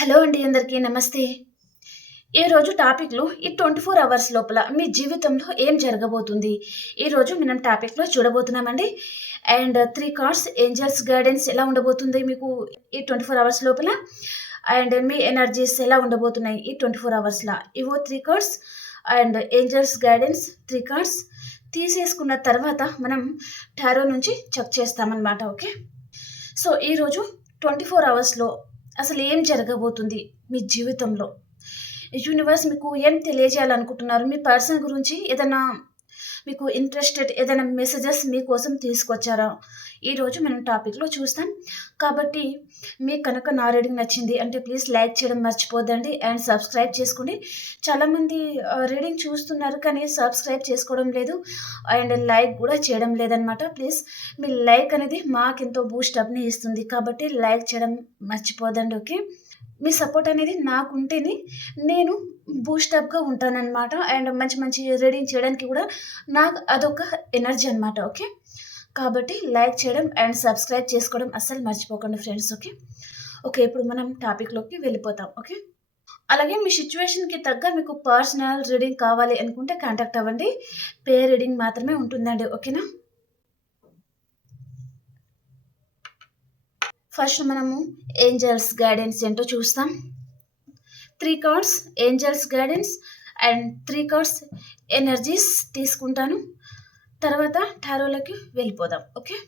Hello అండి అందరికీ నమస్తే. ఈరోజు టాపిక్లో ఈ ట్వంటీ ఫోర్ అవర్స్ లోపల మీ జీవితంలో ఏం జరగబోతుంది? ఈరోజు మనం టాపిక్లో చూడబోతున్నామండి. And three cards angels guidance ఎలా ఉండబోతుంది మీకు ఈ ట్వంటీ ఫోర్ అవర్స్ లోపల? అండ్ మీ ఎనర్జీస్ ఎలా ఉండబోతున్నాయి ఈ ట్వంటీ ఫోర్ అవర్స్లో ఇవో three cards and angels guidance three cards తీసేసుకున్న తర్వాత మనం టారో నుంచి చెక్ చేస్తామన్నమాట ఓకే? సో ఈరోజు ట్వంటీ ఫోర్ అవర్స్లో అసలు ఏం జరగబోతుంది మీ జీవితంలో? యూనివర్స్ మీకు ఏం తెలియజేయాలనుకుంటున్నారు? మీ పర్సన్ గురించి ఏదైనా మీకు ఇంట్రెస్టెడ్ ఏదైనా మెసేజెస్ మీకోసం తీసుకొచ్చారా? ఈరోజు మనం టాపిక్లో చూస్తాం. కాబట్టి మీకు కనుక నా రీడింగ్ నచ్చింది అంటే ప్లీజ్ లైక్ చేయడం మర్చిపోద్దండి అండ్ సబ్స్క్రైబ్ చేసుకోండి. చాలామంది రీడింగ్ చూస్తున్నారు కానీ సబ్స్క్రైబ్ చేసుకోవడం లేదు అండ్ లైక్ కూడా చేయడం లేదనమాట ప్లీజ్ మీ లైక్ అనేది మాకెంతో బూస్టప్ని ఇస్తుంది కాబట్టి లైక్ చేయడం మర్చిపోదండి ఓకే మీ సపోర్ట్ అనేది నాకు ఉంటేనే నేను బూస్టప్గా ఉంటానన్నమాట. అండ్ మంచి మంచి రీడింగ్ చేయడానికి కూడా నాకు అదొక ఎనర్జీ అనమాట ఓకే? కాబట్టి లైక్ చేయడం అండ్ సబ్స్క్రైబ్ చేసుకోవడం అస్సలు మర్చిపోకండి ఫ్రెండ్స్ ఓకే? ఓకే ఇప్పుడు మనం టాపిక్లోకి వెళ్ళిపోతాం ఓకే? అలాగే మీ సిచ్యువేషన్కి తగ్గ మీకు పర్సనల్ రీడింగ్ కావాలి అనుకుంటే కాంటాక్ట్ అవ్వండి. పే రీడింగ్ మాత్రమే ఉంటుందండి ఓకేనా? ఫస్ట్ మనము ఏంజల్స్ గైడెన్స్ ఏంటో చూస్తాం. Three cards angels guidance and three cards energies తీసుకుంటాను. తర్వాత టారోలకి వెళ్ళిపోదాం. Okay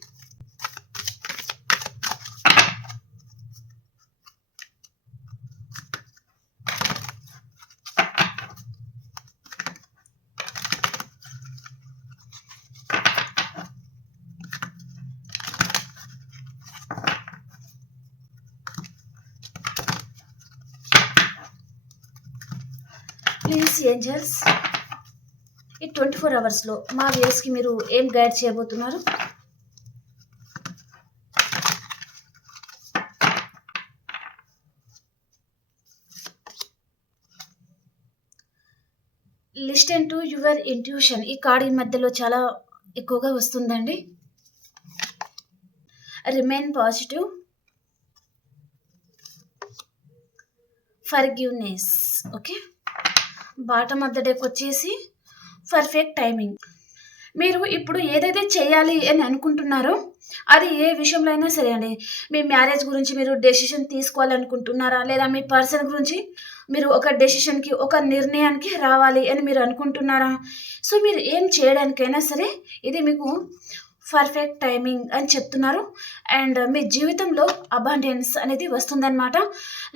please angels? ఈ ట్వంటీ ఫోర్ అవర్స్లో మా వ్యూస్కి మీరు ఏం గైడ్ చేయబోతున్నారు? Listen to your intuition. ఈ కార్డ్ ఈ మధ్యలో చాలా ఎక్కువగా వస్తుందండి. Remain positive. Forgiveness okay? Bottom of the డేకి వచ్చేసి పర్ఫెక్ట్ టైమింగ్. మీరు ఇప్పుడు ఏదైతే చేయాలి అని అనుకుంటున్నారో అది ఏ విషయంలో అయినా సరే అండి. మీ మ్యారేజ్ గురించి మీరు డెసిషన్ తీసుకోవాలనుకుంటున్నారా? లేదా మీ పర్సన్ గురించి మీరు ఒక డెసిషన్కి ఒక నిర్ణయానికి రావాలి అని మీరు అనుకుంటున్నారా? సో మీరు ఏం చేయడానికైనా సరే ఇది మీకు పర్ఫెక్ట్ టైమింగ్ అని చెప్తున్నారు. అండ్ మీ జీవితంలో అబాండెన్స్ అనేది వస్తుందన్నమాట.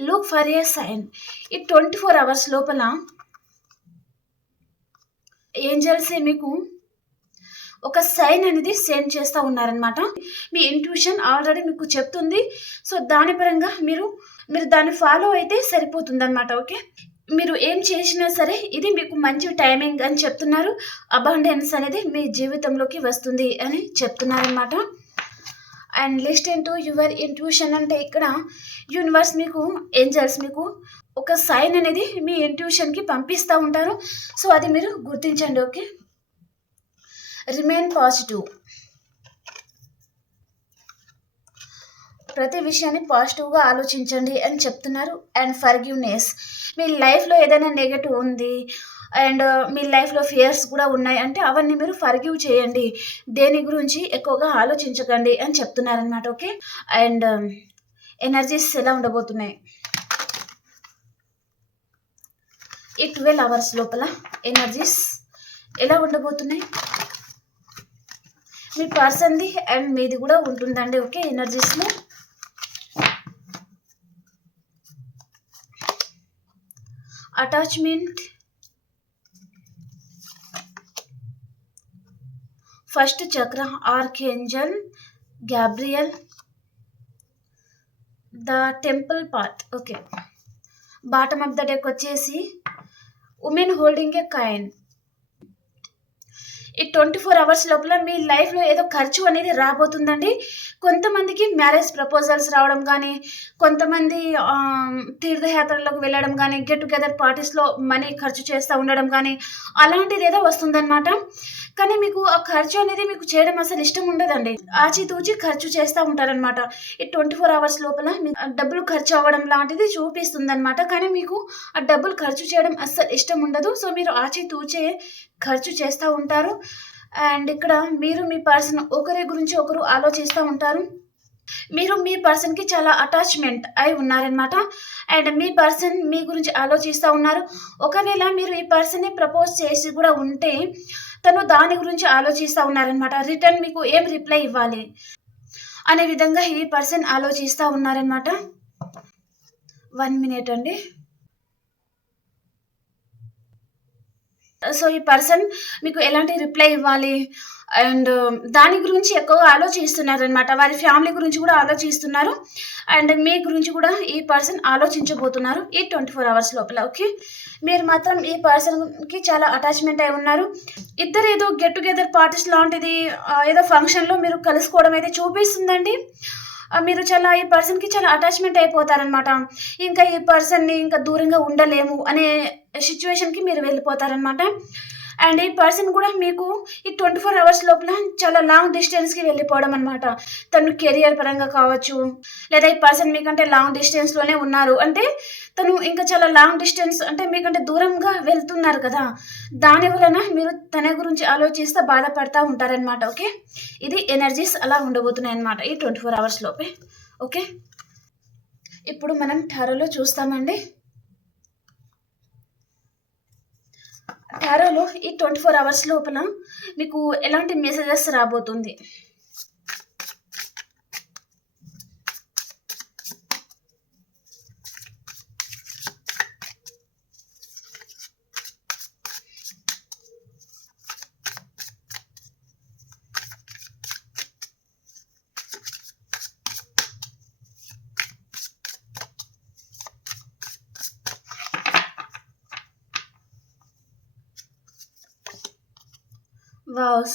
లుక్ ఫర్ ఏ సైన్ ఈ ట్వంటీ ఫోర్ అవర్స్ లోపల ఏంజల్స్ మీకు? ఒక సైన్ అనేది సెండ్ చేస్తూ ఉన్నారనమాట మీ ఇంట్యూషన్ ఆల్రెడీ మీకు చెప్తుంది. సో దాని పరంగా మీరు మీరు దాన్ని ఫాలో అయితే సరిపోతుందన్నమాట ఓకే మీరు ఏం చేసినా సరే ఇది మీకు మంచి టైమింగ్ అని చెప్తున్నారు. అబండెన్స్ అనేది మీ జీవితంలోకి వస్తుంది అని చెప్తున్నారనమాట and list to your intuition అంటే ఇక్కడ యూనివర్స్ మీకు ఏంజల్స్ మీకు ఒక సైన్ అనేది మీ ఇంట్యూషన్కి పంపిస్తూ ఉంటారు. సో అది మీరు గుర్తించండి ఓకే? Remain positive. ప్రతి విషయాన్ని పాజిటివ్గా ఆలోచించండి అని చెప్తున్నారు. అండ్ ఫర్గివ్నెస్ మీ లైఫ్లో ఏదైనా నెగటివ్ ఉంది అండ్ మీ లైఫ్లో ఫియర్స్ కూడా ఉన్నాయి. అంటే అవన్నీ మీరు ఫర్గివ్ చేయండి. దేని గురించి ఎక్కువగా ఆలోచించకండి అని చెప్తున్నారనమాట ఓకే? అండ్ um, ఎనర్జీస్ ఎలా ఉండబోతున్నాయి? ఈ ట్వెల్వ్ అవర్స్ లోపల ఎనర్జీస్ ఎలా ఉండబోతున్నాయి? మీ పర్సన్ది అండ్ మీది కూడా ఉంటుందండి okay? ఎనర్జీస్లో. Attachment first chakra archangel Gabriel the temple part okay. Bottom of the deck వచ్చేసి ఉమెన్ హోల్డింగ్ ఏ కాయిన్. ఈ ట్వంటీ ఫోర్ అవర్స్ లోపల మీ లైఫ్లో ఏదో ఖర్చు అనేది రాబోతుందండి. కొంతమందికి మ్యారేజ్ ప్రపోజల్స్ రావడం కానీ కొంతమంది తీర్థయాత్రలకు వెళ్ళడం కానీ గెట్ టుగెదర్ పార్టీస్లో మనీ ఖర్చు చేస్తూ ఉండడం కానీ అలాంటిది ఏదో వస్తుందన్నమాట. కానీ మీకు ఆ ఖర్చు అనేది మీకు చేయడం అసలు ఇష్టం ఉండదండి. ఆచితూచి ఖర్చు చేస్తూ ఉంటారనమాట ఈ ట్వంటీ ఫోర్ అవర్స్ లోపల మీకు ఆ డబ్బులు ఖర్చు అవ్వడం లాంటిది చూపిస్తుంది అనమాట కానీ మీకు ఆ డబ్బులు ఖర్చు చేయడం అస్సలు ఇష్టం ఉండదు. సో మీరు ఆచితూచే ఖర్చు చేస్తూ ఉంటారు. అండ్ ఇక్కడ మీరు మీ పర్సన్ ఒకరి గురించి ఒకరు ఆలోచిస్తూ ఉంటారు. మీరు మీ పర్సన్కి చాలా అటాచ్మెంట్ అయి ఉన్నారనమాట అండ్ మీ పర్సన్ మీ గురించి ఆలోచిస్తూ ఉన్నారు. ఒకవేళ మీరు ఈ పర్సన్ని ప్రపోజ్ చేసి కూడా ఉంటే తను దాని గురించి ఆలోచిస్తూ ఉన్నారనమాట రిటర్న్ మీకు ఏం రిప్లై ఇవ్వాలి అనే విధంగా ఈ పర్సన్ ఆలోచిస్తూ ఉన్నారనమాట వన్ మినిట్ అండి. సో ఈ పర్సన్ మీకు ఎలాంటి రిప్లై ఇవ్వాలి? అండ్ దాని గురించి ఎక్కువగా ఆలోచిస్తున్నారనమాట వారి ఫ్యామిలీ గురించి కూడా ఆలోచిస్తున్నారు. అండ్ మీ గురించి కూడా ఈ పర్సన్ ఆలోచించబోతున్నారు ఈ ట్వంటీ ఫోర్ అవర్స్ లోపల ఓకే? మీరు మాత్రం ఈ పర్సన్కి చాలా అటాచ్మెంట్ అయి ఉన్నారు. ఇద్దరు ఏదో గెట్ టుగెదర్ పార్టీస్ లాంటిది ఏదో ఫంక్షన్లో మీరు కలుసుకోవడం అయితే చూపిస్తుందండి. మీరు చాలా ఈ పర్సన్కి చాలా అటాచ్మెంట్ అయిపోతారనమాట ఇంకా ఈ పర్సన్ని ఇంకా దూరంగా ఉండలేము అనే సిచ్యువేషన్కి మీరు వెళ్ళిపోతారనమాట అండ్ ఈ పర్సన్ కూడా మీకు ఈ ట్వంటీ ఫోర్ అవర్స్ లోపల చాలా లాంగ్ డిస్టెన్స్కి వెళ్ళిపోవడం అనమాట తను కెరియర్ పరంగా కావచ్చు లేదా ఈ పర్సన్ మీకంటే లాంగ్ డిస్టెన్స్లోనే ఉన్నారు. అంటే తను ఇంకా చాలా లాంగ్ డిస్టెన్స్ అంటే మీకంటే దూరంగా వెళ్తున్నారు కదా. దాని వలన మీరు తన గురించి ఆలోచిస్తే బాధపడతా ఉంటారనమాట ఓకే? ఇది ఎనర్జీస్ అలా ఉండబోతున్నాయి అనమాట ఈ ట్వంటీ ఫోర్ అవర్స్ లోపే ఓకే? ఇప్పుడు మనం టారోలో చూస్తామండి. టారోలో ఈ ట్వంటీ ఫోర్ అవర్స్ లోపల మీకు ఎలాంటి మెసేజెస్ రాబోతుంది?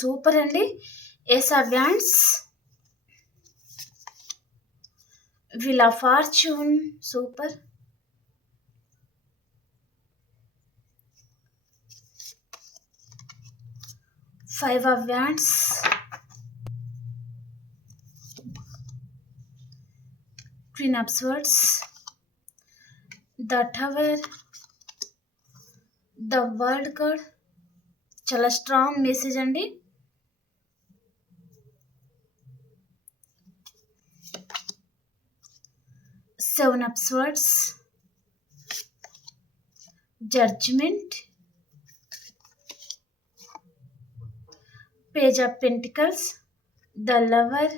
సూపర్ అండి. Ace of wands wheel of fortune super five of wands queen of swords the tower the world card చాలా స్ట్రాంగ్ మెసేజ్ అండి. Seven of swords judgement page of pentacles the lover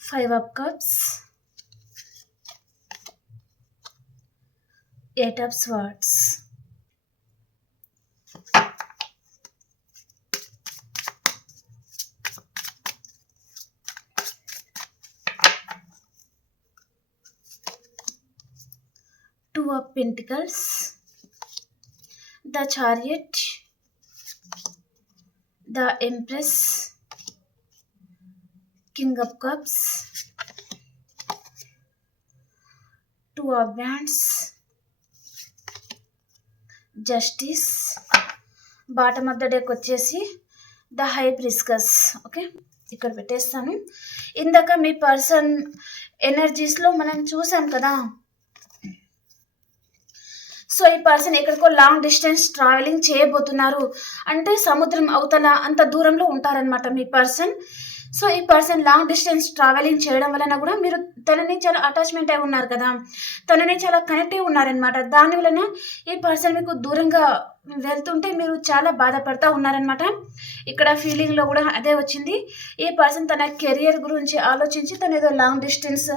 five of cups eight of two of pentacles the chariot the empress king of cups two of wands justice bottom of the deck వచ్చేసి the high priestess okay ఇక్కడ పెట్టేస్తాను. ఇందాక మీ person ఎనర్జీస్లో మనం చూసాం కదా so ఈ person ఎక్కడికో long distance travelling చేయబోతున్నారు. అంటే సముద్రం అవతల అంత దూరంలో ఉంటారనమాట మీ పర్సన్. సో ఈ పర్సన్ లాంగ్ డిస్టెన్స్ ట్రావెలింగ్ చేయడం వలన కూడా మీరు తనని చాలా అటాచ్మెంట్ అయి ఉన్నారు కదా. తనని చాలా కనెక్ట్ అయి ఉన్నారనమాట దాని వలన ఈ పర్సన్ మీకు దూరంగా వెళ్తుంటే మీరు చాలా బాధపడతా ఉన్నారనమాట ఇక్కడ ఫీలింగ్లో కూడా అదే వచ్చింది. ఈ పర్సన్ తన కెరియర్ గురించి ఆలోచించి తను ఏదో లాంగ్ డిస్టెన్స్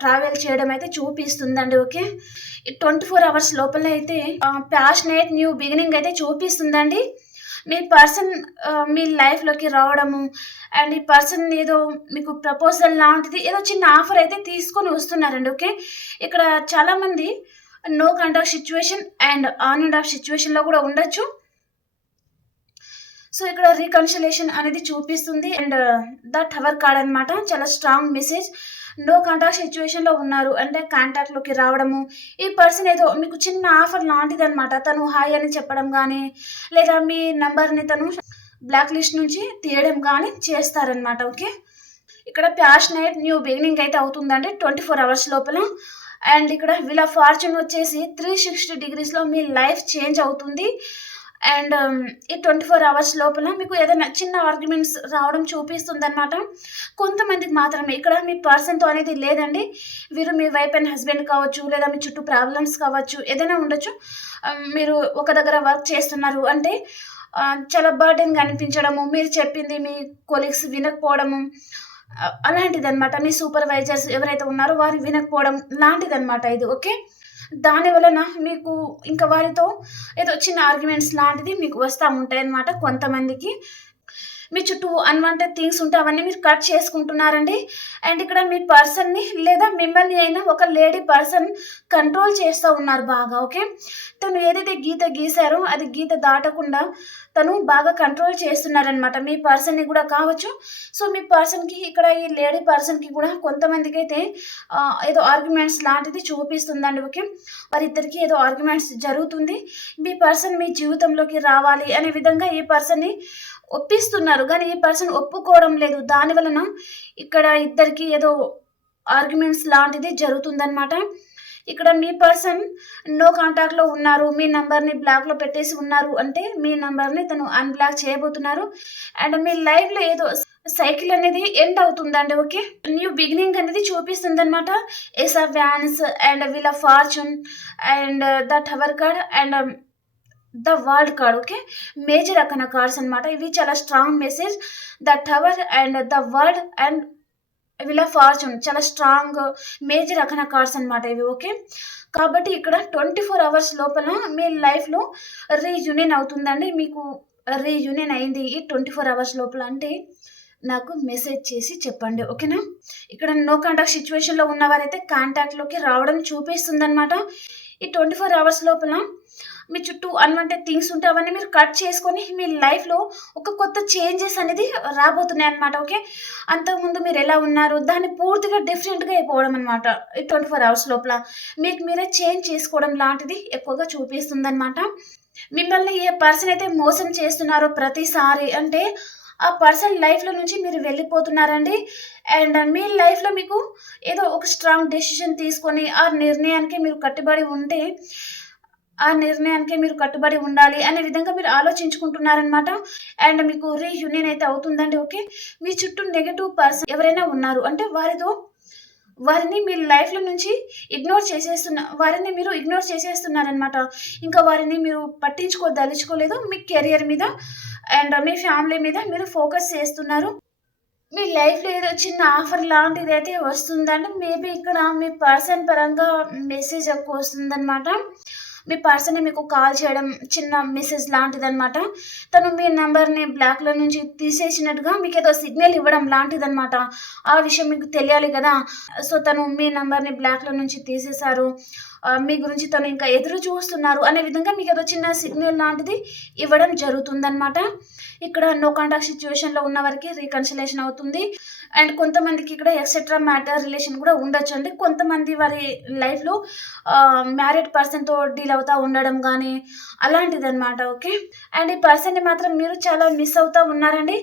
ట్రావెల్ చేయడం అయితే చూపిస్తుందండి ఓకే? ట్వంటీ ఫోర్ అవర్స్ లోపల అయితే ప్యాషనేట్ న్యూ బిగినింగ్ అయితే చూపిస్తుందండి. మీ పర్సన్ మీ లైఫ్లోకి రావడము అండ్ ఈ పర్సన్ ఏదో మీకు ప్రపోజల్ లాంటిది ఏదో చిన్న ఆఫర్ అయితే తీసుకొని వస్తున్నారండి ఓకే? ఇక్కడ చాలామంది no kind situation and on and off సిచ్యువేషన్లో కూడా ఉండొచ్చు. సో ఇక్కడ రీకన్సలేషన్ అనేది చూపిస్తుంది అండ్ ద టవర్ కార్డ్ అనమాట చాలా స్ట్రాంగ్ మెసేజ్ నో కాంటాక్ట్ సిచ్యువేషన్లో ఉన్నారు. అంటే కాంటాక్ట్లోకి రావడము. ఈ పర్సన్ ఏదో మీకు చిన్న ఆఫర్ లాంటిది అనమాట తను హాయ్ అని చెప్పడం కానీ లేదా మీ నెంబర్ని తను బ్లాక్ లిస్ట్ నుంచి తీయడం కానీ చేస్తారనమాట ఓకే ఇక్కడ ప్యాషనేట్ న్యూ బిగినింగ్ అయితే అవుతుందండి. ట్వంటీ ఫోర్ అవర్స్ లోపల. అండ్ ఇక్కడ వీళ్ళ ఫార్చ్యూన్ వచ్చేసి త్రీ సిక్స్టీ డిగ్రీస్లో మీ లైఫ్ చేంజ్ అవుతుంది. అండ్ um, ఈ ట్వంటీ ఫోర్ అవర్స్ లోపల మీకు ఏదైనా చిన్న ఆర్గ్యుమెంట్స్ రావడం చూపిస్తుంది అనమాట కొంతమందికి మాత్రమే ఇక్కడ మీ పర్సన్తో అనేది లేదండి. వీరు మీ వైఫ్ అండ్ హస్బెండ్ కావచ్చు లేదా మీ చుట్టూ ప్రాబ్లమ్స్ కావచ్చు ఏదైనా ఉండొచ్చు. Um, మీరు ఒక దగ్గర వర్క్ చేస్తున్నారు అంటే uh, చాలా బర్డెన్గా అనిపించడము మీరు చెప్పింది మీ కొలీగ్స్ వినకపోవడము అలాంటిదన్నమాట. మీ సూపర్వైజర్స్ ఎవరైతే ఉన్నారో వారు వినకపోవడం లాంటిదన్నమాట ఇది ఓకే? దాని వలన మీకు ఇంకా వారితో ఏదో చిన్న ఆర్గ్యుమెంట్స్ లాంటిది మీకు వస్తూ ఉంటాయి కొంతమందికి. మీ చుట్టూ అన్వాంటెడ్ థింగ్స్ ఉంటే అవన్నీ మీరు కట్ చేసుకుంటున్నారండి. అండ్ ఇక్కడ మీ పర్సన్ని లేదా మిమ్మల్ని అయినా ఒక లేడీ పర్సన్ కంట్రోల్ చేస్తూ ఉన్నారు బాగా ఓకే? తను ఏదైతే గీత గీశారో అది గీత దాటకుండా తను బాగా కంట్రోల్ చేస్తున్నారనమాట మీ పర్సన్ని కూడా కావచ్చు. సో మీ పర్సన్కి ఇక్కడ ఈ లేడీ పర్సన్కి కూడా కొంతమందికి అయితే ఏదో ఆర్గ్యుమెంట్స్ లాంటిది చూపిస్తుందండి ఓకే? వారిద్దరికి ఏదో ఆర్గ్యుమెంట్స్ జరుగుతుంది. మీ పర్సన్ మీ జీవితంలోకి రావాలి అనే విధంగా ఈ పర్సన్ని ఒప్పిస్తున్నారు. కానీ ఈ పర్సన్ ఒప్పుకోవడం లేదు. దాని వలన ఇక్కడ ఇద్దరికి ఏదో ఆర్గ్యుమెంట్స్ లాంటిది జరుగుతుందన్నమాట. ఇక్కడ మీ పర్సన్ నో కాంటాక్ట్లో ఉన్నారు మీ నంబర్ని బ్లాక్లో పెట్టేసి ఉన్నారు అంటే మీ నంబర్ని తను అన్బ్లాక్ చేయబోతున్నారు. అండ్ మీ లైఫ్లో ఏదో సైకిల్ అనేది ఎండ్ అవుతుందండి ఓకే? న్యూ బిగినింగ్ అనేది చూపిస్తుంది అనమాట ace of wands and wheel of fortune and the tower card and the world card okay? Major అక్కడ కార్డ్స్ అన్నమాట. ఇవి చాలా strong message. The tower and the world and wheel of fortune చాలా strong major రకన cards అనమాట ఇవి okay కాబట్టి ఇక్కడ ట్వంటీ ఫోర్ అవర్స్ లోపల మీ లైఫ్లో రీయూనియన్ అవుతుందండి. మీకు రీయూనియన్ అయింది ఈ ట్వంటీ ఫోర్ అవర్స్ లోపల అంటే నాకు మెసేజ్ చేసి చెప్పండి ఓకేనా ఇక్కడ నో కాంటాక్ట్ సిచ్యువేషన్లో ఉన్నవారైతే కాంటాక్ట్లోకి రావడం చూపిస్తుంది అనమాట ఈ ట్వంటీ ఫోర్ అవర్స్ లోపల మీ చుట్టూ అన్వాంటెడ్ థింగ్స్ ఉంటే అవన్నీ మీరు కట్ చేసుకొని మీ లైఫ్లో ఒక కొత్త చేంజెస్ అనేది రాబోతున్నాయి అనమాట ఓకే అంతకుముందు మీరు ఎలా ఉన్నారు? దాన్ని పూర్తిగా డిఫరెంట్గా అయిపోవడం అనమాట ఈ ట్వంటీ ఫోర్ అవర్స్ లోపల. మీకు మీరే చేంజ్ చేసుకోవడం లాంటిది ఎక్కువగా చూపిస్తుంది అనమాట మిమ్మల్ని ఏ పర్సన్ అయితే మోసం చేస్తున్నారో ప్రతిసారి అంటే ఆ పర్సన్ లైఫ్లో నుంచి మీరు వెళ్ళిపోతున్నారండి. అండ్ మీ లైఫ్లో మీకు ఏదో ఒక స్ట్రాంగ్ డెసిషన్ తీసుకొని ఆ నిర్ణయానికి మీరు కట్టుబడి ఉంటే ఆ నిర్ణయానికి మీరు కట్టుబడి ఉండాలి అనే విధంగా మీరు ఆలోచించుకుంటున్నారనమాట అండ్ మీకు రీయూనియన్ అయితే అవుతుందండి ఓకే? మీ చుట్టూ నెగటివ్ పర్సన్ ఎవరైనా ఉన్నారు అంటే వారితో వారిని మీ లైఫ్లో నుంచి ఇగ్నోర్ చేసేస్తున్న వారిని మీరు ఇగ్నోర్ చేసేస్తున్నారనమాట ఇంకా వారిని మీరు పట్టించుకోదలుచుకోలేదు మీ కెరియర్ మీద అండ్ మీ ఫ్యామిలీ మీద మీరు ఫోకస్ చేస్తున్నారు. మీ లైఫ్లో ఏదో చిన్న ఆఫర్ లాంటిది అయితే వస్తుందంటే మేబీ ఇక్కడ మీ పర్సన్ పరంగా మెసేజ్ ఎక్కువ వస్తుందన్నమాట. మీ పర్సన్ మీకు కాల్ చేయడం చిన్న మెసేజ్ లాంటిది అనమాట తను మీ నెంబర్ని బ్లాక్లో నుంచి తీసేసినట్టుగా మీకు ఏదో సిగ్నల్ ఇవ్వడం లాంటిది అనమాట ఆ విషయం మీకు తెలియాలి కదా. సో తను మీ నెంబర్ని బ్లాక్లో నుంచి తీసేశారు. మీ గురించి తను ఇంకా ఎదురు చూస్తున్నారు అనే విధంగా మీకు ఏదో చిన్న సిగ్నల్ లాంటిది ఇవ్వడం జరుగుతుందన్నమాట. ఇక్కడ నో కాంటాక్ట్ సిచ్యువేషన్లో ఉన్న వారికి రీకన్సిలేషన్ అవుతుంది. అండ్ కొంతమందికి ఇక్కడ ఎక్సెట్రా మ్యాటర్ రిలేషన్ కూడా ఉండొచ్చు అండి కొంతమంది వారి లైఫ్లో మ్యారీడ్ పర్సన్తో డీల్ అవుతూ ఉండడం కానీ అలాంటిది అనమాట ఓకే? అండ్ ఈ పర్సన్ని మాత్రం మీరు చాలా మిస్ అవుతూ ఉన్నారండి.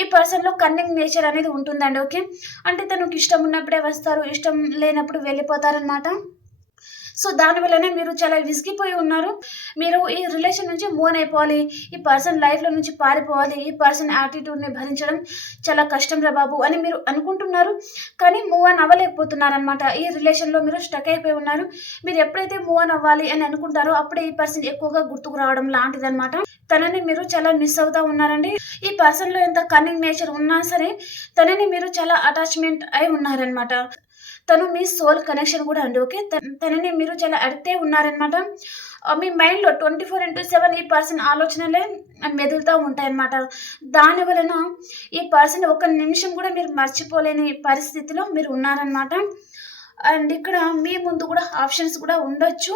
ఈ పర్సన్లో కన్నింగ్ నేచర్ అనేది ఉంటుందండి ఓకే? అంటే తనకు ఇష్టం ఉన్నప్పుడే వస్తారు ఇష్టం లేనప్పుడు వెళ్ళిపోతారనమాట సో దానివల్లనే మీరు చాలా విసిగిపోయి ఉన్నారు. మీరు ఈ రిలేషన్ నుంచి మూవ్ అయిపోవాలి. ఈ పర్సన్ లైఫ్లో నుంచి పారిపోవాలి. ఈ పర్సన్ యాటిట్యూడ్ని భరించడం చాలా కష్టం రా బాబు అని మీరు అనుకుంటున్నారు. కానీ మూవ్ ఆన్ అవ్వలేకపోతున్నారు అనమాట ఈ రిలేషన్లో మీరు స్టక్ అయిపోయి ఉన్నారు. మీరు ఎప్పుడైతే మూవ్ ఆన్ అవ్వాలి అని అనుకుంటారో అప్పుడే ఈ పర్సన్ ఎక్కువగా గుర్తుకు రావడం లాంటిది అనమాట తనని మీరు చాలా మిస్ అవుతా ఉన్నారండి. ఈ పర్సన్లో ఎంత కన్నింగ్ నేచర్ ఉన్నా సరే తనని మీరు చాలా అటాచ్మెంట్ అయి ఉన్నారనమాట తను మీ సోల్ కనెక్షన్ కూడా అండి ఓకే తనని మీరు చాలా అడితే ఉన్నారనమాట మీ మైండ్లో ట్వంటీ ఫోర్ ఇంటూ సెవెన్ ఈ పర్సన్ ఆలోచనలే మెదులుతూ ఉంటాయన్నమాట. దాని వలన ఈ పర్సన్ ఒక నిమిషం కూడా మీరు మర్చిపోలేని పరిస్థితిలో మీరు ఉన్నారనమాట అండ్ ఇక్కడ మీ ముందు కూడా ఆప్షన్స్ కూడా ఉండొచ్చు.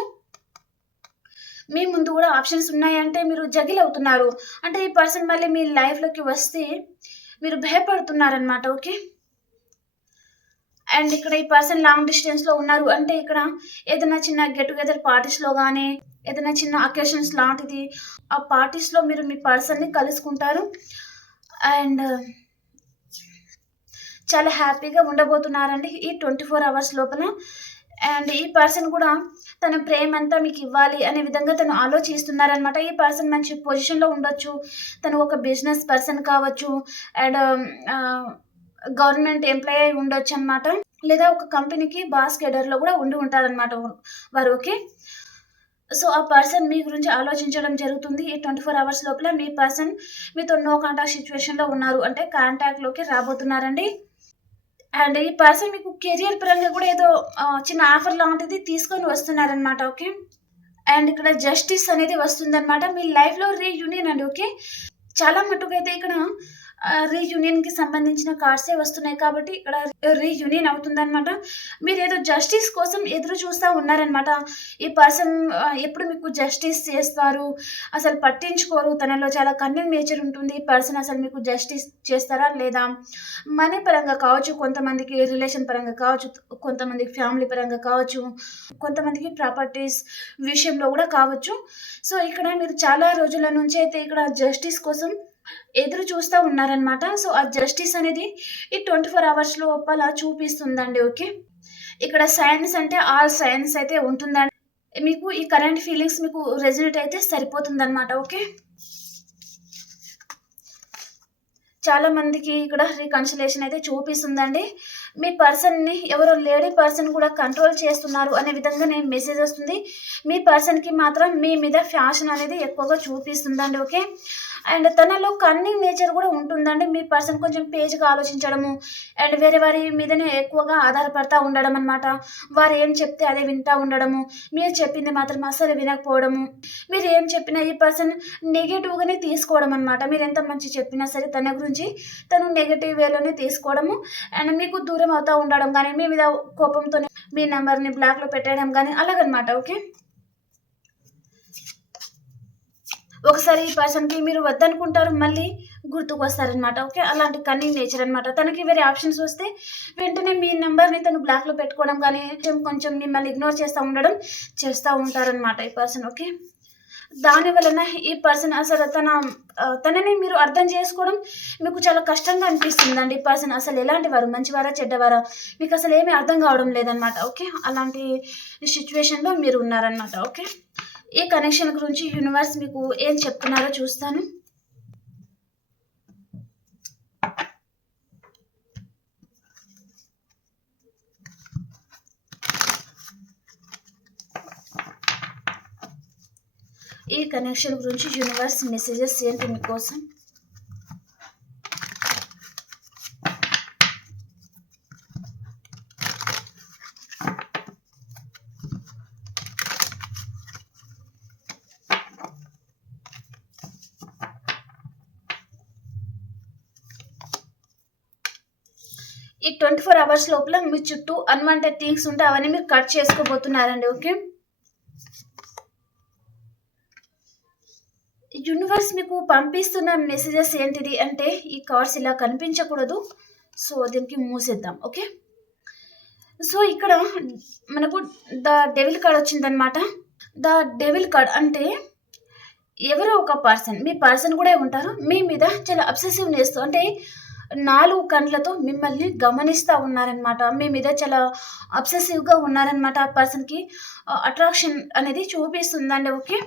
మీ ముందు కూడా ఆప్షన్స్ ఉన్నాయంటే మీరు జగిల్ అవుతున్నారు. అంటే ఈ పర్సన్ మళ్ళీ మీ లైఫ్లోకి వస్తే మీరు భయపడుతున్నారనమాట ఓకే అండ్ ఇక్కడ ఈ పర్సన్ లాంగ్ డిస్టెన్స్లో ఉన్నారు. అంటే ఇక్కడ ఏదైనా చిన్న గెట్ టుగెదర్ పార్టీస్లో కానీ ఏదైనా చిన్న అకేషన్స్ లాంటిది ఆ పార్టీస్లో మీరు మీ పర్సన్ని కలుసుకుంటారు. అండ్ చాలా హ్యాపీగా ఉండబోతున్నారండి ఈ ట్వంటీ ఫోర్ అవర్స్ లోపల. అండ్ ఈ పర్సన్ కూడా తన ప్రేమ అంతా మీకు ఇవ్వాలి అనే విధంగా తను ఆలోచిస్తున్నారనమాట ఈ పర్సన్ మంచి పొజిషన్లో ఉండొచ్చు. తను ఒక బిజినెస్ పర్సన్ కావచ్చు. అండ్ గవర్నమెంట్ ఎంప్లాయ్ అయి ఉండొచ్చు అనమాట లేదా ఒక కంపెనీకి బాస్ కేడర్లో కూడా ఉండి ఉంటారనమాట వారు ఓకే? సో ఆ పర్సన్ మీ గురించి ఆలోచించడం జరుగుతుంది. ఈ ట్వంటీ ఫోర్ అవర్స్ లోపల మీ పర్సన్ మీతో నో కాంటాక్ట్ సిచ్యువేషన్లో ఉన్నారు. అంటే కాంటాక్ట్లోకి రాబోతున్నారండి. అండ్ ఈ పర్సన్ మీకు కెరియర్ పరంగా కూడా ఏదో చిన్న ఆఫర్ లాంటిది తీసుకొని వస్తున్నారనమాట ఓకే? అండ్ ఇక్కడ జస్టిస్ అనేది వస్తుందన్నమాట. మీ లైఫ్లో రీయూనియన్ అండి ఓకే? చాలా మటుకైతే ఇక్కడ రీయూనియన్కి సంబంధించిన కార్డ్సే వస్తున్నాయి కాబట్టి ఇక్కడ రీయూనియన్ అవుతుందన్నమాట. మీరు ఏదో జస్టిస్ కోసం ఎదురు చూస్తూ ఉన్నారనమాట ఈ పర్సన్ ఎప్పుడు మీకు జస్టిస్ చేస్తారు? అసలు పట్టించుకోరు. తనలో చాలా కన్నింగ్ నేచర్ ఉంటుంది. ఈ పర్సన్ అసలు మీకు జస్టిస్ చేస్తారా లేదా? మనీ పరంగా కావచ్చు కొంతమందికి రిలేషన్ పరంగా కావచ్చు కొంతమందికి ఫ్యామిలీ పరంగా కావచ్చు కొంతమందికి ప్రాపర్టీస్ విషయంలో కూడా కావచ్చు. సో ఇక్కడ మీరు చాలా రోజుల నుంచి అయితే ఇక్కడ జస్టిస్ కోసం ఎదురు చూస్తూ ఉన్నారనమాట సో ఆ జస్టిస్ అనేది ఈ ట్వంటీ ఫోర్ అవర్స్ లోపల చూపిస్తుందండి ఓకే? ఇక్కడ సైన్స్ అంటే ఆల్ సైన్స్ అయితే ఉంటుందండి. మీకు ఈ కరెంట్ ఫీలింగ్స్ మీకు రెజినేట్ అయితే సరిపోతుందన్నమాట ఓకే? చాలా మందికి ఇక్కడ రీకన్సిలేషన్ అయితే చూపిస్తుందండి. మీ పర్సన్ని ఎవరో లేడీ పర్సన్ కూడా కంట్రోల్ చేస్తున్నారు అనే విధంగా నేను మెసేజ్ వస్తుంది. మీ పర్సన్కి మాత్రం మీ మీద ఫ్యాషన్ అనేది ఎక్కువగా చూపిస్తుందండి ఓకే? అండ్ తనలో కన్నింగ్ నేచర్ కూడా ఉంటుందండి. మీ పర్సన్ కొంచెం పేజ్గా ఆలోచించడము అండ్ వేరే వారి మీదనే ఎక్కువగా ఆధారపడతా ఉండడం అనమాట వారు ఏం చెప్తే అదే వింటా ఉండడము మీరు చెప్పింది మాత్రం అసలు వినకపోవడము మీరు ఏం చెప్పినా ఈ పర్సన్ నెగిటివ్గానే తీసుకోవడం అనమాట మీరు ఎంత మంచి చెప్పినా సరే తన గురించి తను నెగిటివ్ వేలోనే తీసుకోవడము అండ్ మీకు దూరం అవుతూ ఉండడం కానీ మీ మీద కోపంతో మీ నెంబర్ని బ్లాక్లో పెట్టడం కానీ అలాగనమాట ఓకే? ఒకసారి ఈ పర్సన్కి మీరు వద్దనుకుంటారు మళ్ళీ గుర్తుకు వస్తారనమాట ఓకే? అలాంటి కన్నింగ్ నేచర్ అనమాట తనకి వేరే ఆప్షన్స్ వస్తే వెంటనే మీ నెంబర్ని తను బ్లాక్లో పెట్టుకోవడం కానీ కొంచెం కొంచెం మిమ్మల్ని ఇగ్నోర్ చేస్తూ ఉండడం చేస్తూ ఉంటారనమాట ఈ పర్సన్ ఓకే? దాని వలన ఈ పర్సన్ అసలు తన తనని మీరు అర్థం చేసుకోవడం మీకు చాలా కష్టంగా అనిపిస్తుందండి. ఈ పర్సన్ అసలు ఎలాంటి వారు? మంచివారా చెడ్డవారా? మీకు అసలు ఏమీ అర్థం కావడం లేదనమాట ఓకే? అలాంటి సిచ్యువేషన్లో మీరు ఉన్నారనమాట ఓకే? ఈ కనెక్షన్ గురించి యూనివర్స్ మీకు ఏం చెప్తున్నారో చూస్తాను. ఈ కనెక్షన్ గురించి యూనివర్స్ మెసేజెస్ ఏంటి మీకోసం? ఈ ట్వంటీ ఫోర్ అవర్స్ లోపల మీ చుట్టూ అన్వాంటెడ్ థింగ్స్ ఉంటే అవన్నీ మీరు కట్ చేసుకోబోతున్నారండి ఓకే యూనివర్స్ మీకు పంపిస్తున్న మెసేజెస్ ఏంటిది అంటే ఈ కార్డ్స్ ఇలా కనిపించకూడదు. సో దీనికి మూసేద్దాం ఓకే సో ఇక్కడ మనకు ద డెవిల్ కార్డ్ వచ్చిందనమాట ద డెవిల్ కార్డ్ అంటే ఎవరో ఒక పర్సన్ మీ పర్సన్ కూడా ఉంటారు. మీ మీద చాలా అబ్సెసివ్నెస్ అంటే నాలుగు కండ్లతో మిమ్మల్ని గమనిస్తూ ఉన్నారనమాట మీ మీద చాలా అబ్సెసివ్గా ఉన్నారనమాట ఆ పర్సన్కి అట్రాక్షన్ అనేది చూపిస్తుందండి ఓకే?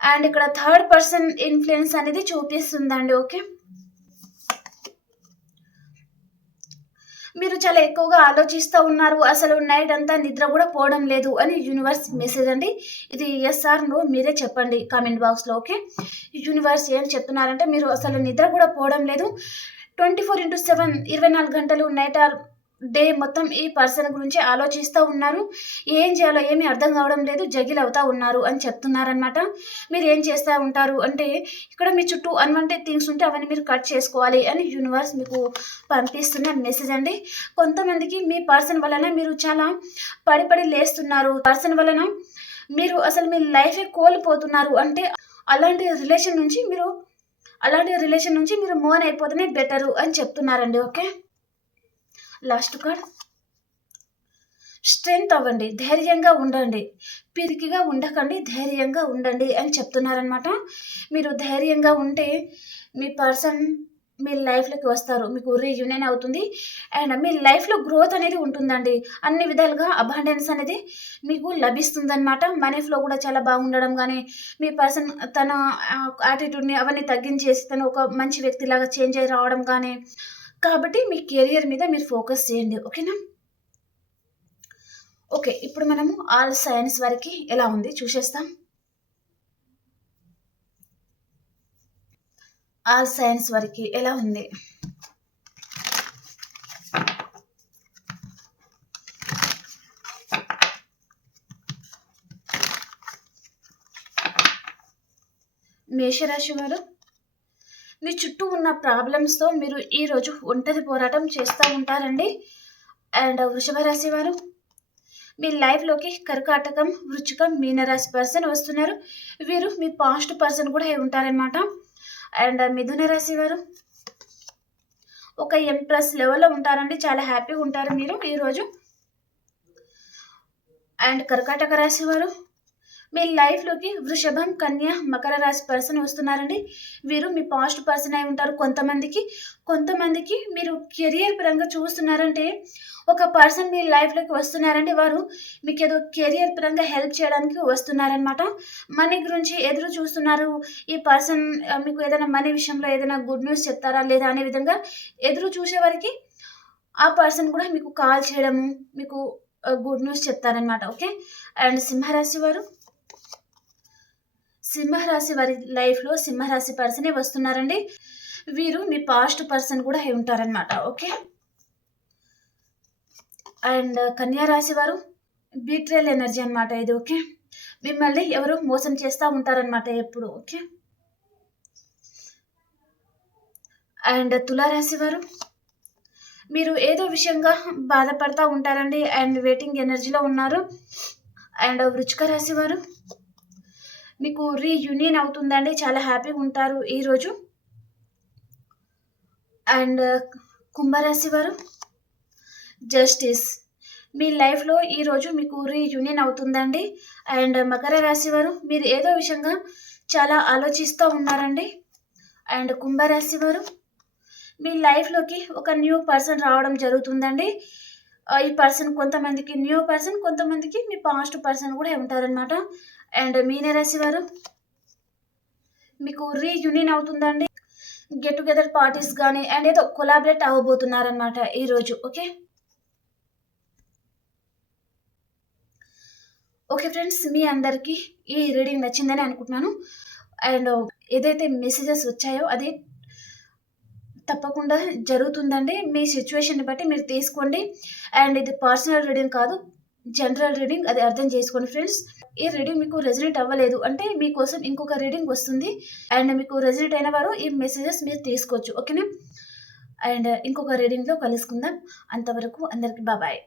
అండ్ ఇక్కడ థర్డ్ పర్సన్ ఇన్ఫ్లుయెన్స్ అనేది చూపిస్తుందండి ఓకే? మీరు చాలా ఎక్కువగా ఆలోచిస్తూ ఉన్నారు. అసలు నైట్ అంతా నిద్ర కూడా పోవడం లేదు అని యూనివర్స్ మెసేజ్ అండి. ఇది ఎస్ఆర్ నువ్వు నో మీరే చెప్పండి కామెంట్ బాక్స్లో ఓకే? యూనివర్స్ ఏం చెప్తున్నారంటే మీరు అసలు నిద్ర కూడా పోవడం లేదు. ట్వంటీ ఫోర్ ఇంటూ సెవెన్ ఇరవై నాలుగు గంటలు నైట్ ఆర్ డే మొత్తం ఈ పర్సన్ గురించి ఆలోచిస్తూ ఉన్నారు. ఏం చేయాలో ఏమీ అర్థం కావడం లేదు. జగిల్ అవుతా ఉన్నారు అని చెప్తున్నారనమాట మీరు ఏం చేస్తూ ఉంటారు అంటే ఇక్కడ మీ చుట్టూ అన్వాంటెడ్ థింగ్స్ ఉంటే అవన్నీ మీరు కట్ చేసుకోవాలి అని యూనివర్స్ మీకు పంపిస్తున్న మెసేజ్ అండి. కొంతమందికి మీ పర్సన్ వలన మీరు చాలా పడిపడి లేస్తున్నారు. పర్సన్ వలన మీరు అసలు మీ లైఫే కోల్పోతున్నారు అంటే అలాంటి రిలేషన్ నుంచి మీరు అలాంటి రిలేషన్ నుంచి మీరు మోన్ అయిపోతేనే బెటరు అని చెప్తున్నారండి ఓకే లాస్ట్ కార్డ్ స్ట్రెంగ్త్ అవ్వండి ధైర్యంగా ఉండండి. పిరికిగా ఉండకండి ధైర్యంగా ఉండండి అని చెప్తున్నారనమాట మీరు ధైర్యంగా ఉంటే మీ పర్సన్ మీ లైఫ్లోకి వస్తారు మీకు రీయూనియన్ అవుతుంది. అండ్ మీ లైఫ్లో గ్రోత్ అనేది ఉంటుందండి. అన్ని విధాలుగా అబాండెన్స్ అనేది మీకు లభిస్తుందన్నమాట. మనీ ఫ్లో కూడా చాలా బాగుండడం కానీ మీ పర్సన్ తన యాటిట్యూడ్ని అవన్నీ తగ్గించేసి తను ఒక మంచి వ్యక్తిలాగా చేంజ్ అయి రావడం కానీ కాబట్టి మీ కెరియర్ మీద మీరు ఫోకస్ చేయండి. ఓకేనా? ఓకే ఇప్పుడు మనము ఆల్ సైన్స్ వరకు ఎలా ఉంది చూసేస్తాం. ఆల్ సైన్స్ వరకు ఎలా ఉంది? మేషరాశి వారు మీ చుట్టూ ఉన్న ప్రాబ్లమ్స్తో మీరు ఈరోజు ఒంటరి పోరాటం చేస్తూ ఉంటారండి. అండ్ వృషభ రాశి వారు మీ లైఫ్లోకి కర్కాటకం వృచ్చికం మీనరాశి పర్సన్ వస్తున్నారు. వీరు మీ పాస్ట్ పర్సన్ కూడా అయి ఉంటారనమాట అండ్ మిథున రాశి వారు ఒక ఎంప్రెస్ లెవెల్లో ఉంటారండి. చాలా హ్యాపీగా ఉంటారు మీరు ఈరోజు. అండ్ కర్కాటక రాశి వారు మీ లైఫ్లోకి వృషభం కన్య మకర రాశి పర్సన్ వస్తున్నారండి. వీరు మీ పాస్ట్ పర్సన్ అయి ఉంటారు. కొంతమందికి కొంతమందికి మీరు కెరియర్ పరంగా చూస్తున్నారంటే ఒక పర్సన్ మీ లైఫ్లోకి వస్తున్నారండి వారు మీకు ఏదో కెరియర్ పరంగా హెల్ప్ చేయడానికి వస్తున్నారనమాట మనీ గురించి ఎదురు చూస్తున్నారు. ఈ పర్సన్ మీకు ఏదైనా మనీ విషయంలో ఏదైనా గుడ్ న్యూస్ చెప్తారా లేదా అనే విధంగా ఎదురు చూసే వారికి ఆ పర్సన్ కూడా మీకు కాల్ చేయడము మీకు గుడ్ న్యూస్ చెప్తారనమాట ఓకే అండ్ సింహరాశి వారు సింహరాశి వారి లైఫ్లో సింహరాశి పర్సనే వస్తున్నారండి. వీరు మీ పాస్ట్ పర్సన్ కూడా అయి ఉంటారనమాట ఓకే? అండ్ కన్యా రాశి వారు బీట్రియల్ ఎనర్జీ అనమాట ఇది ఓకే? మిమ్మల్ని ఎవరు మోసం చేస్తూ ఉంటారనమాట ఎప్పుడు ఓకే? అండ్ తులారాశి వారు మీరు ఏదో విషయంగా బాధపడతా ఉంటారండి అండ్ వెయిటింగ్ ఎనర్జీలో ఉన్నారు. అండ్ వృచ్చిక రాశి వారు మీకు రీయూనియన్ అవుతుందండి. చాలా హ్యాపీగా ఉంటారు ఈరోజు అండ్ uh, కుంభరాశి వారు జస్టిస్ మీ లైఫ్లో ఈరోజు మీకు రీయూనియన్ అవుతుందండి. అండ్ uh, మకర రాశి వారు మీరు ఏదో విషయంగా చాలా ఆలోచిస్తూ ఉన్నారండి. అండ్ కుంభరాశి వారు మీ లైఫ్లోకి ఒక న్యూ పర్సన్ రావడం జరుగుతుందండి. ఈ పర్సన్ కొంతమందికి న్యూ పర్సన్ కొంతమందికి మీ పాస్ట్ పర్సన్ కూడా ఉంటారనమాట అండ్ మీనరాశి వారు? మీకు రీయూనియన్ అవుతుందండి. గెట్ టుగెదర్ పార్టీస్ కానీ అండ్ ఏదో కొలాబరేట్ అవ్వబోతున్నారనమాట ఈరోజు ఓకే ఓకే ఫ్రెండ్స్ మీ అందరికీ ఈ రీడింగ్ నచ్చిందని అనుకుంటున్నాను. అండ్ ఏదైతే మెసేజెస్ వచ్చాయో అది తప్పకుండా జరుగుతుందండి. మీ సిచ్యువేషన్ని బట్టి మీరు తీసుకోండి. అండ్ ఇది పర్సనల్ రీడింగ్ కాదు జనరల్ రీడింగ్ అది అర్థం చేసుకోండి ఫ్రెండ్స్. ఈ రీడింగ్ మీకు రెజినేట్ అవ్వలేదు అంటే మీకోసం ఇంకొక రీడింగ్ వస్తుంది. అండ్ మీకు రెజినేట్ అయిన వారు ఈ మెసేజెస్ మీరు తీసుకోవచ్చు ఓకేనా? అండ్ ఇంకొక రీడింగ్లో కలుసుకుందాం. అంతవరకు అందరికీ బాబాయ్